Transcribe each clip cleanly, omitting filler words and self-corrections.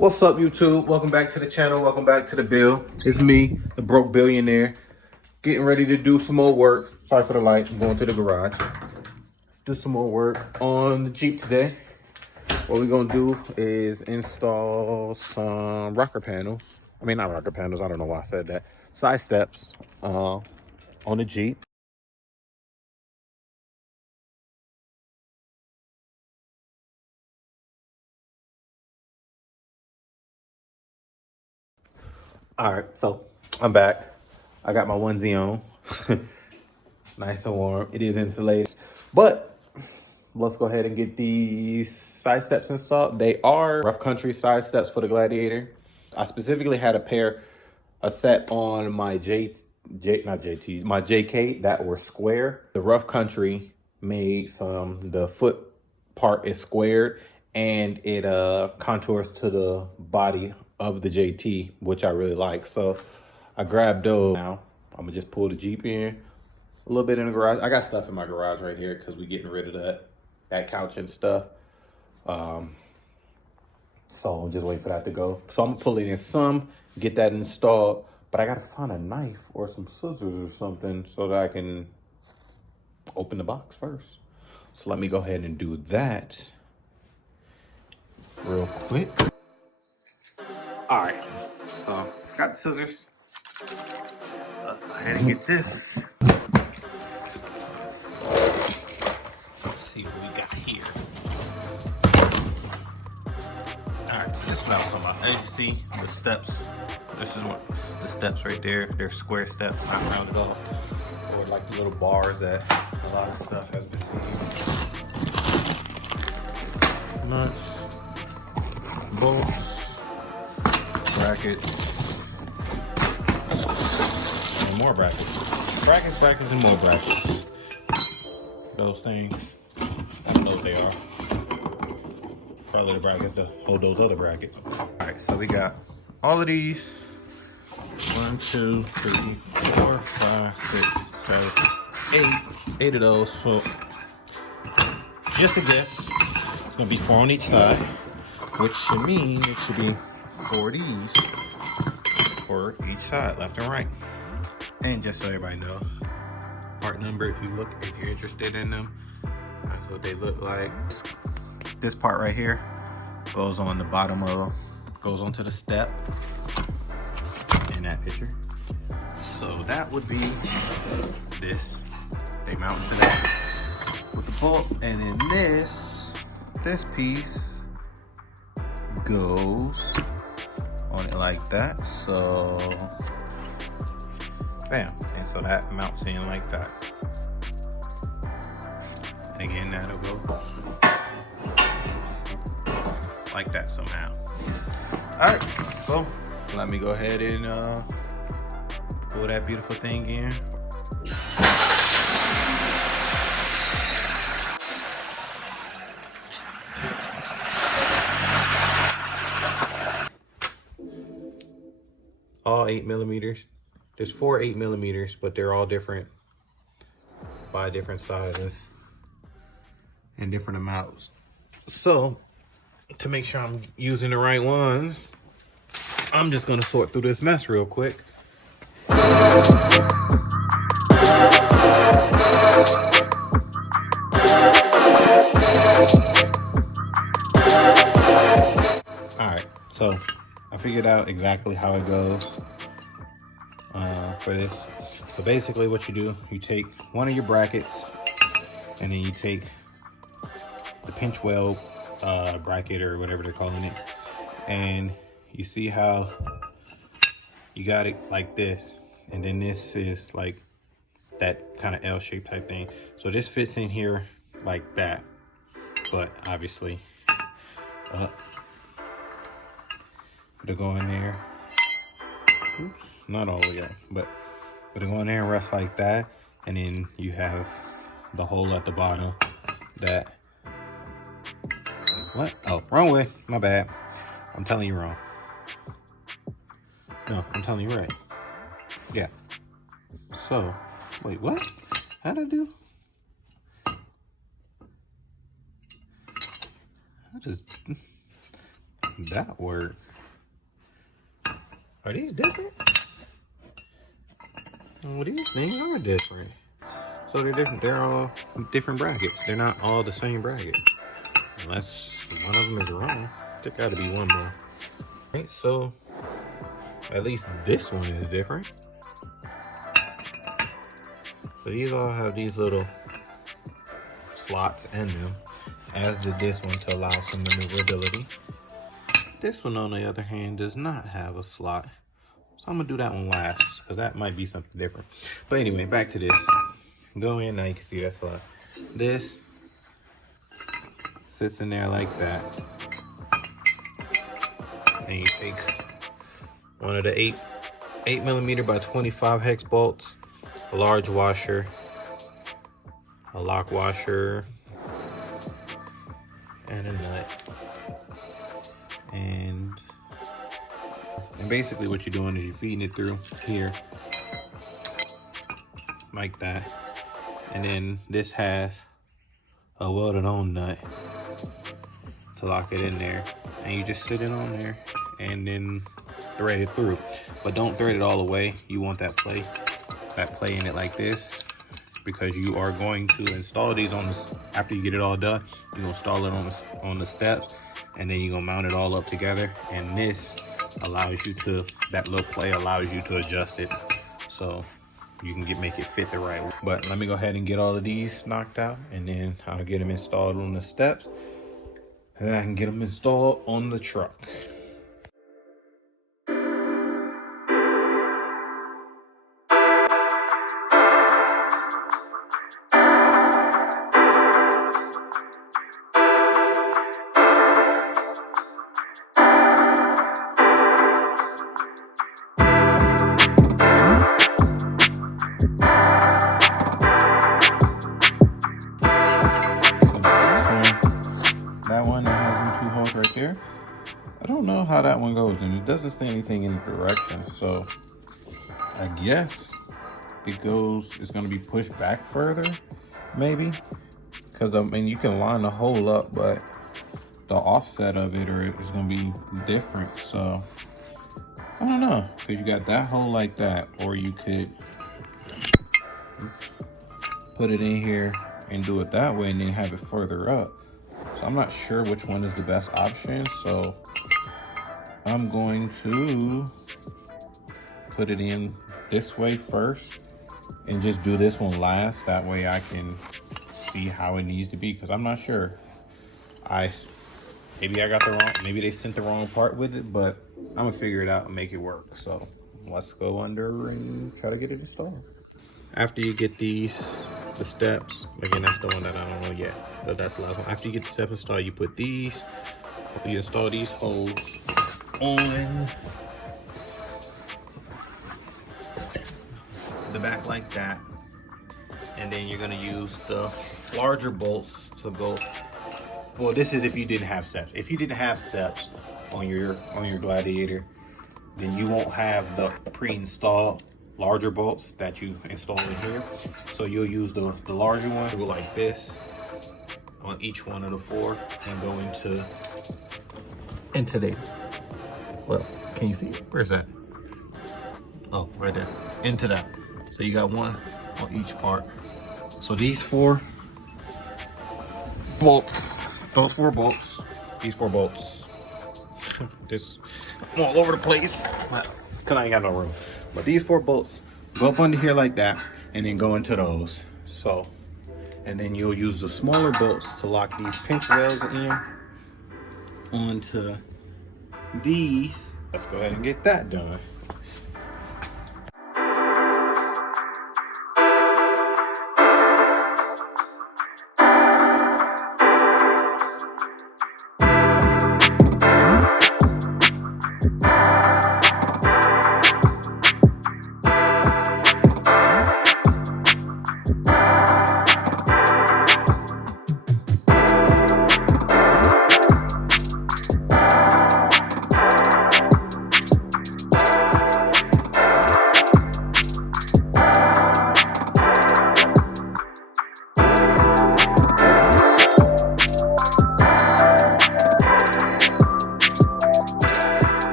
What's up, YouTube? Welcome back to the channel. Welcome back to the bill. It's me, the broke billionaire, getting ready to do some more work. Sorry for the light. I'm going to the garage. Do some more work on the Jeep today. What we're going to do is install some rocker panels. I mean, not rocker panels. I don't know why I said that. Side steps on the Jeep. All right, so I'm back. I got my onesie on. Nice and warm. It is insulated. But let's go ahead and get these side steps installed. They are rough country side steps for the Gladiator. I specifically had a set on my my JK that were square. The rough country made the foot part is squared and it contours to the body of the JT, which I really like. So I grabbed those. Now I'm gonna just pull the Jeep in a little bit in the garage. I got stuff in my garage right here because we're getting rid of that couch and stuff. So I'm just waiting for that to go. So I'm gonna pull it in some, get that installed, but I gotta find a knife or some scissors or something so that I can open the box first. So let me go ahead and do that real quick. All right, so got the scissors. Let's go ahead and get this. Let's see what we got here. All right, so this is what I was talking about. As you see, the steps. This is what the steps right there. They're square steps, not rounded off, or like the little bars that a lot of stuff has been seen. Nuts, bolts, brackets, and more brackets. Brackets, and more brackets. Those things, I don't know what they are. Probably the brackets to hold those other brackets. All right, so we got all of these. 1, 2, 3, 4, 5, 6, 7, 8. 8 of those. So just a guess, it's gonna be 4 on each side, which should mean it should be 4 of these for each side, left and right. And just so everybody knows, part number, if you're interested in them, that's what they look like. This part right here goes on the bottom goes onto the step in that picture. So that would be this. They mount to that with the bolts, and then this piece goes on it like that. So bam, and so that mounts in like that. And again, that'll go like that somehow. All right, so let me go ahead and pull that beautiful thing in. All 8mm. There's 4 8mm, but they're all different by different sizes and different amounts. So to make sure I'm using the right ones, I'm just gonna sort through this mess real quick. All right, so I figured out exactly how it goes for this. So basically what you do, you take one of your brackets and then you take the pinch weld bracket or whatever they're calling it, and you see how you got it like this, and then this is like that kind of L-shaped type thing. So this fits in here like that, but obviously it'll go in there. Oops, not all the way up, but it'll go in there and rest like that, and then you have the hole at the bottom that, what? Oh, wrong way, my bad. I'm telling you wrong. No, I'm telling you right. Yeah. So, wait, what? How'd I do? How does that work? Are these different? Well, these things are different. So they're different. They're all different brackets. They're not all the same bracket. Unless one of them is wrong. There gotta be one more. Right, so at least this one is different. So these all have these little slots in them, as did this one, to allow some maneuverability. This one, on the other hand, does not have a slot. So I'm gonna do that one last, because that might be something different. But anyway, back to this. Go in, now you can see that slot. This sits in there like that. And you take one of the 8mm by 25 hex bolts, a large washer, a lock washer, and a nut. And basically what you're doing is you're feeding it through here like that. And then this has a welded on nut to lock it in there. And you just sit it on there and then thread it through. But don't thread it all the way. You want that play in it like this, because you are going to install these on this. After you get it all done, you're gonna install it on the steps, and then you're gonna mount it all up together. And this allows you to, that little play allows you to adjust it so you can make it fit the right way. But let me go ahead and get all of these knocked out, and then I'll get them installed on the steps, and then I can get them installed on the truck. That one that has them 2 holes right there, I don't know how that one goes, and it doesn't say anything in the directions, so I guess it's going to be pushed back further, maybe, because I mean, you can line the hole up, but the offset of it is going to be different. So I don't know, because you got that hole like that, or you could put it in here and do it that way and then have it further up. So I'm not sure which one is the best option, so I'm going to put it in this way first and just do this one last. That way I can see how it needs to be, because I'm not sure. Maybe I got the wrong, maybe they sent the wrong part with it, but I'm gonna figure it out and make it work. So let's go under and try to get it installed. After you get the steps, again, that's the one that I don't know yet, but that's the last one. After you get the steps installed, you install these holes on the back like that, and then you're gonna use the larger bolts to go. Well, this is if you didn't have steps. If you didn't have steps on your Gladiator, then you won't have the pre-installed larger bolts that you install in here. So you'll use the larger one to go like this on each one of the 4 and go into there. Well, can you see it? Where's that? Oh, right there. Into that. So you got one on each part. So these 4 bolts, these 4 bolts, this, I'm all over the place because I ain't got no room. But these 4 bolts go up under here like that and then go into those. So, and then you'll use the smaller bolts to lock these pinch rails in onto these. Let's go ahead and get that done.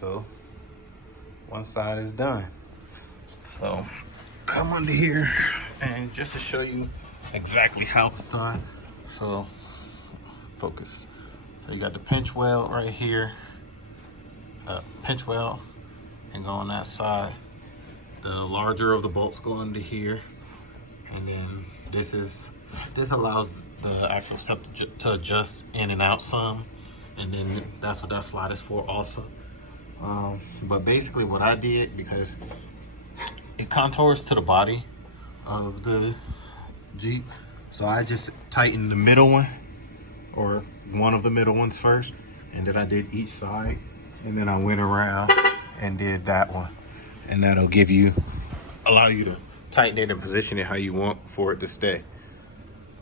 So one side is done. So come under here, and just to show you exactly how it's done. So focus. So you got the pinch weld right here, pinch weld, and go on that side. The larger of the bolts go under here, and then this allows the actual step to adjust in and out some, and then that's what that slide is for also. But basically what I did, because it contours to the body of the Jeep, so I just tightened the middle one, or one of the middle ones first, and then I did each side, and then I went around and did that one, and that'll allow you to tighten it and position it how you want for it to stay.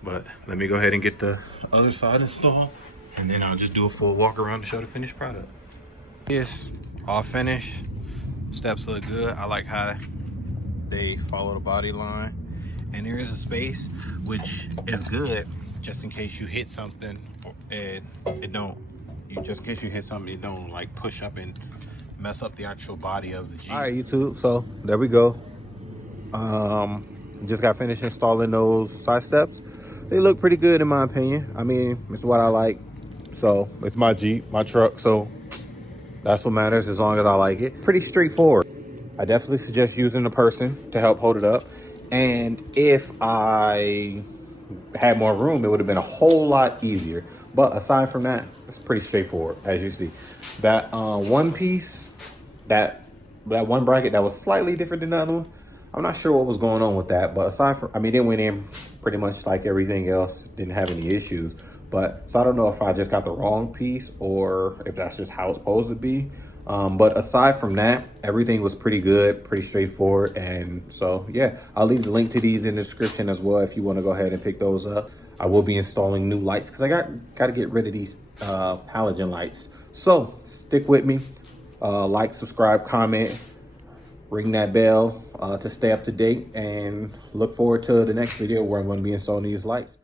But let me go ahead and get the other side installed, and then I'll just do a full walk around to show the finished product. Yes, all finished. Steps look good. I like how they follow the body line, and there is a space, which is good just in case you hit something and it don't like push up and mess up the actual body of the Jeep. All right, YouTube, so there we go. Just got finished installing those side steps. They look pretty good in my opinion. I mean, it's what I like. So it's my Jeep, my truck, so that's what matters, as long as I like it. Pretty straightforward. I definitely suggest using a person to help hold it up. And if I had more room, it would have been a whole lot easier. But aside from that, it's pretty straightforward, as you see. That one piece, that one bracket that was slightly different than the other one, I'm not sure what was going on with that. But aside from, I mean, it went in pretty much like everything else. Didn't have any issues. But so I don't know if I just got the wrong piece or if that's just how it's supposed to be. But aside from that, everything was pretty good, pretty straightforward. And so, yeah, I'll leave the link to these in the description as well if you want to go ahead and pick those up. I will be installing new lights because I got to get rid of these halogen lights. So stick with me. Like, subscribe, comment, ring that bell to stay up to date, and look forward to the next video where I'm going to be installing these lights.